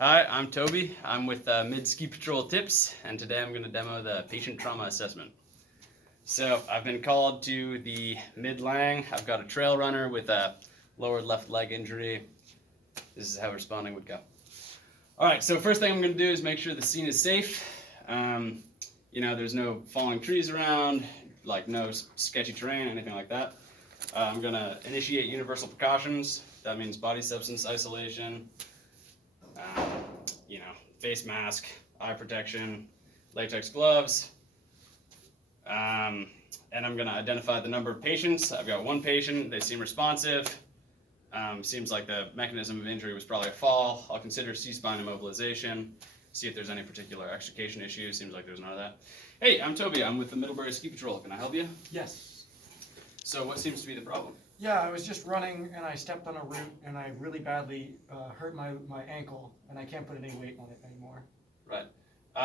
Hi, I'm Toby. I'm with Mid Ski Patrol Tips, and today I'm going to demo the patient trauma assessment. So I've been called to the Mid Lang. I've got a trail runner with a lower left leg injury. This is how responding would go. All right, so first thing I'm going to do is make sure the scene is safe. There's no falling trees around, like no sketchy terrain, anything like that. I'm going to initiate universal precautions. That means body substance isolation, face mask, eye protection, latex gloves. And I'm going to identify the number of patients. I've got one patient. They seem responsive. Seems like the mechanism of injury was probably a fall. I'll consider C-spine immobilization, see if there's any particular extrication issues. Seems like there's none of that. Hey, I'm Toby. I'm with the Middlebury Ski Patrol. Can I help you? Yes. So what seems to be the problem? Yeah, I was just running and I stepped on a root and I really badly hurt my ankle and I can't put any weight on it anymore. Right.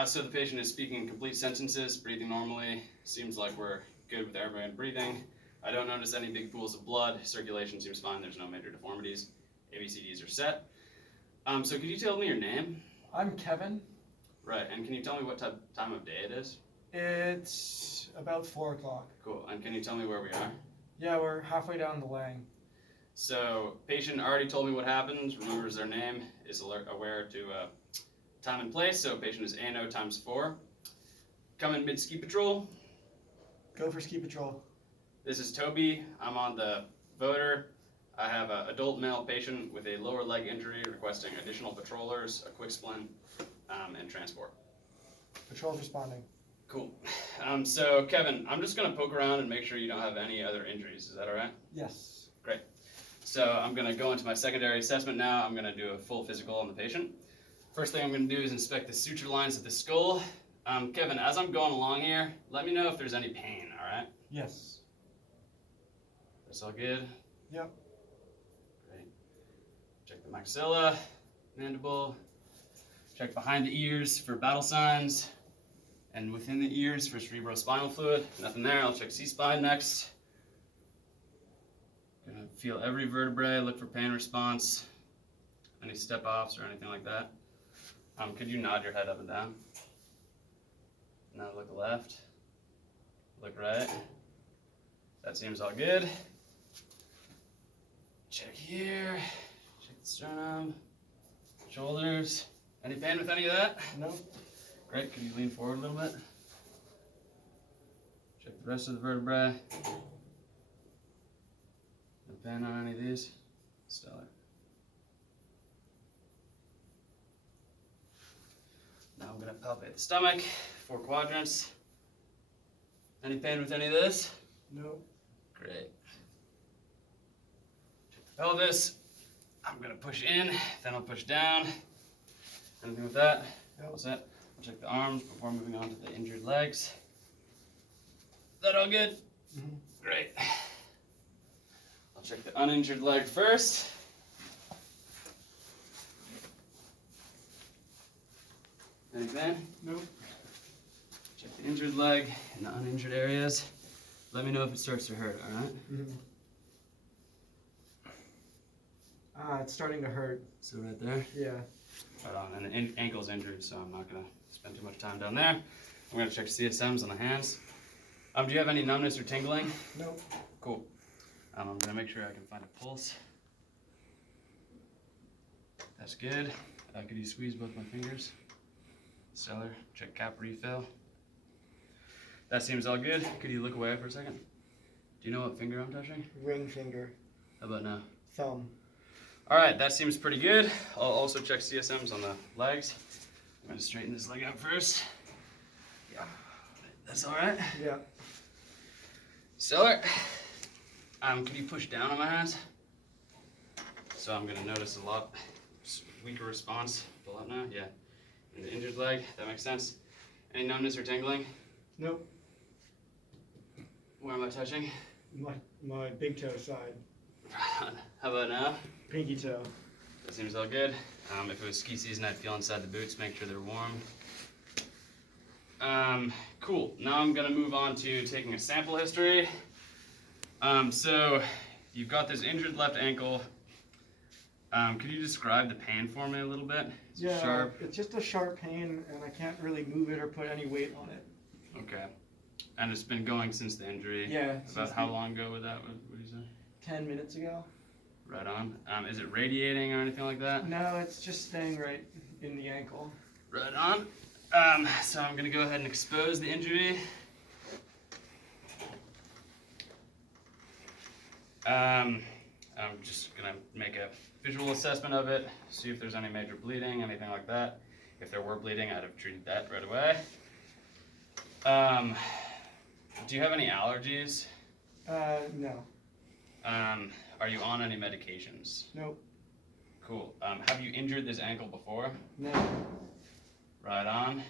So the patient is speaking in complete sentences, breathing normally. Seems like we're good with airborne breathing. I don't notice any big pools of blood. Circulation seems fine. There's no major deformities. ABCDs are set. So could you tell me your name? I'm Kevin. Right. And can you tell me what time of day it is? It's about 4 o'clock. Cool. And can you tell me where we are? Yeah, we're halfway down the Lang. So patient already told me what happens, remembers their name, is aware to time and place. So patient is ANO times 4. Come in Mid Ski Patrol. Go for Ski Patrol. This is Toby. I'm on the voter. I have an adult male patient with a lower leg injury requesting additional patrollers, a quick splint, and transport. Patrol's responding. Cool. So Kevin, I'm just going to poke around and make sure you don't have any other injuries. Is that all right? Yes. Great. So I'm going to go into my secondary assessment now. I'm going to do a full physical on the patient. First thing I'm going to do is inspect the suture lines of the skull. Kevin, as I'm going along here, let me know if there's any pain, all right? Yes. That's all good? Yep. Great. Check the maxilla, mandible. Check behind the ears for battle signs. And within the ears for cerebrospinal fluid. Nothing there. I'll check C-spine next. Gonna feel every vertebrae, look for pain response, any step-offs or anything like that. Could you nod your head up and down? Now look left, look right. That seems all good. Check here, check the sternum, shoulders. Any pain with any of that? No. Great, can you lean forward a little bit? Check the rest of the vertebrae. No pain on any of these? Stellar. Now I'm going to palpate the stomach, 4 quadrants. Any pain with any of this? No. Great. Check the pelvis. I'm going to push in, then I'll push down. Anything with that? No. What's that? I'll check the arms before moving on to the injured legs. Is that all good? Mm-hmm. Great. I'll check the uninjured leg first. Any pain? No. Check the injured leg and the uninjured areas. Let me know if it starts to hurt, all right? Mm-hmm. It's starting to hurt. So right there? Yeah. Right on. And the ankle's injured, so I'm not going to spend too much time down there. I'm going to check CSMs on the hands. Do you have any numbness or tingling? No. Cool. I'm going to make sure I can find a pulse. That's good. Could you squeeze both my fingers? Stellar. Check cap refill. That seems all good. Could you look away for a second? Do you know what finger I'm touching? Ring finger. How about now? Thumb. All right, that seems pretty good. I'll also check CSMs on the legs. I'm going to straighten this leg out first. Yeah. That's all right? Yeah. Stellar. Can you push down on my hands? So I'm going to notice a lot weaker response. Pull up now? Yeah. And the injured leg, that makes sense. Any numbness or tingling? Nope. Where am I touching? My big toe side. How about now? Pinky toe. That seems all good. If it was ski season, I'd feel inside the boots, make sure they're warm. Cool. Now I'm going to move on to taking a sample history. So you've got this injured left ankle. Could you describe the pain for me a little bit? Is it Yeah, sharp? it's just a sharp pain, and I can't really move it or put any weight on it. Okay. And it's been going since the injury? Yeah. About how long ago was that? What did you say? 10 minutes ago. Right on. Is it radiating or anything like that? No, it's just staying right in the ankle. Right on. So I'm going to go ahead and expose the injury. I'm just going to make a visual assessment of it, see if there's any major bleeding, anything like that. If there were bleeding, I'd have treated that right away. Do you have any allergies? No. Are you on any medications? Nope. Cool. Have you injured this ankle before? No. Right on.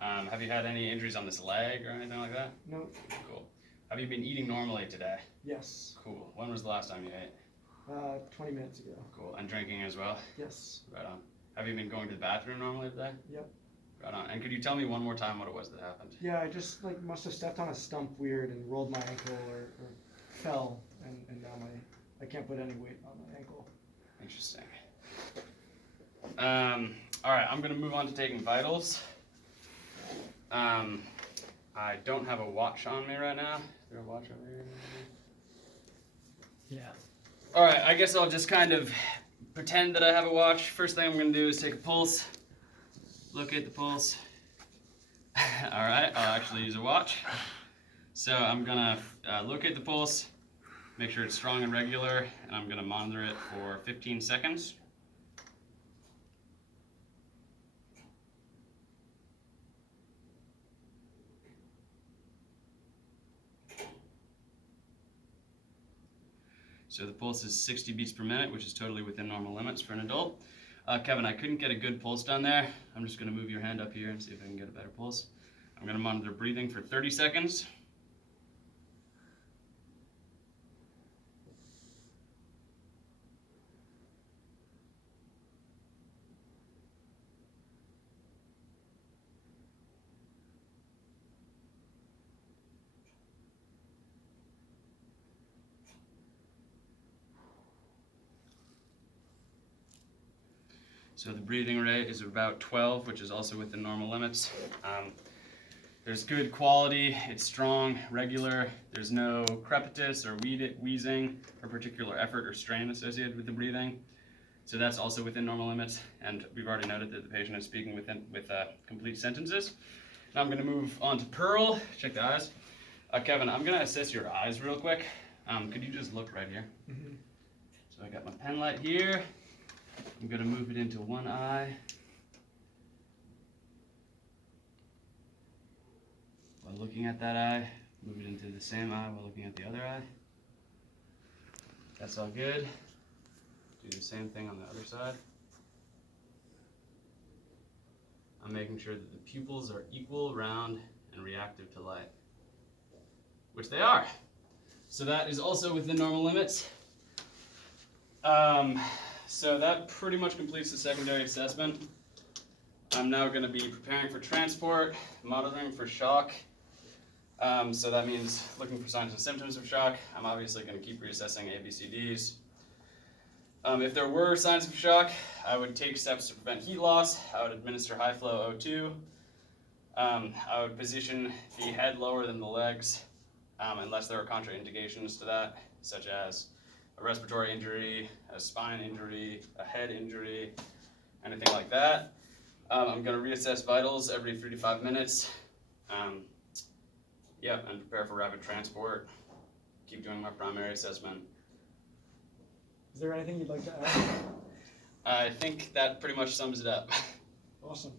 Have you had any injuries on this leg or anything like that? Nope. Cool. Have you been eating normally today? Yes. Cool. When was the last time you ate? 20 minutes ago. Cool. And drinking as well? Yes. Right on. Have you been going to the bathroom normally today? Yep. Right on. And could you tell me one more time what it was that happened? Yeah, I just must have stepped on a stump weird and rolled my ankle or fell, and now I can't put any weight on my ankle. Interesting. All right, I'm gonna move on to taking vitals. I don't have a watch on me right now. Is there a watch over here? Yeah. All right, I guess I'll just kind of pretend that I have a watch. First thing I'm gonna do is take a pulse, locate the pulse. All right, I'll actually use a watch. So I'm gonna locate the pulse, make sure it's strong and regular, and I'm gonna monitor it for 15 seconds. So the pulse is 60 beats per minute, which is totally within normal limits for an adult. Kevin, I couldn't get a good pulse down there. I'm just gonna move your hand up here and see if I can get a better pulse. I'm gonna monitor breathing for 30 seconds. So the breathing rate is about 12, which is also within normal limits. There's good quality, it's strong, regular, there's no crepitus or wheezing or particular effort or strain associated with the breathing. So that's also within normal limits, and we've already noted that the patient is speaking with complete sentences. Now I'm gonna move on to Pearl, check the eyes. Kevin, I'm gonna assess your eyes real quick. Could you just look right here? Mm-hmm. So I got my pen light here. I'm gonna move it into one eye. While looking at that eye, move it into the same eye while looking at the other eye. That's all good. Do the same thing on the other side. I'm making sure that the pupils are equal, round, and reactive to light, which they are. So that is also within normal limits. So that pretty much completes the secondary assessment. I'm now going to be preparing for transport, monitoring for shock. So that means looking for signs and symptoms of shock. I'm obviously going to keep reassessing ABCDs. If there were signs of shock, I would take steps to prevent heat loss. I would administer high flow O2. I would position the head lower than the legs, unless there are contraindications to that, such as a respiratory injury, a spine injury, a head injury, anything like that. I'm going to reassess vitals every 3 to 5 minutes. And prepare for rapid transport. Keep doing my primary assessment. Is there anything you'd like to add? I think that pretty much sums it up. Awesome.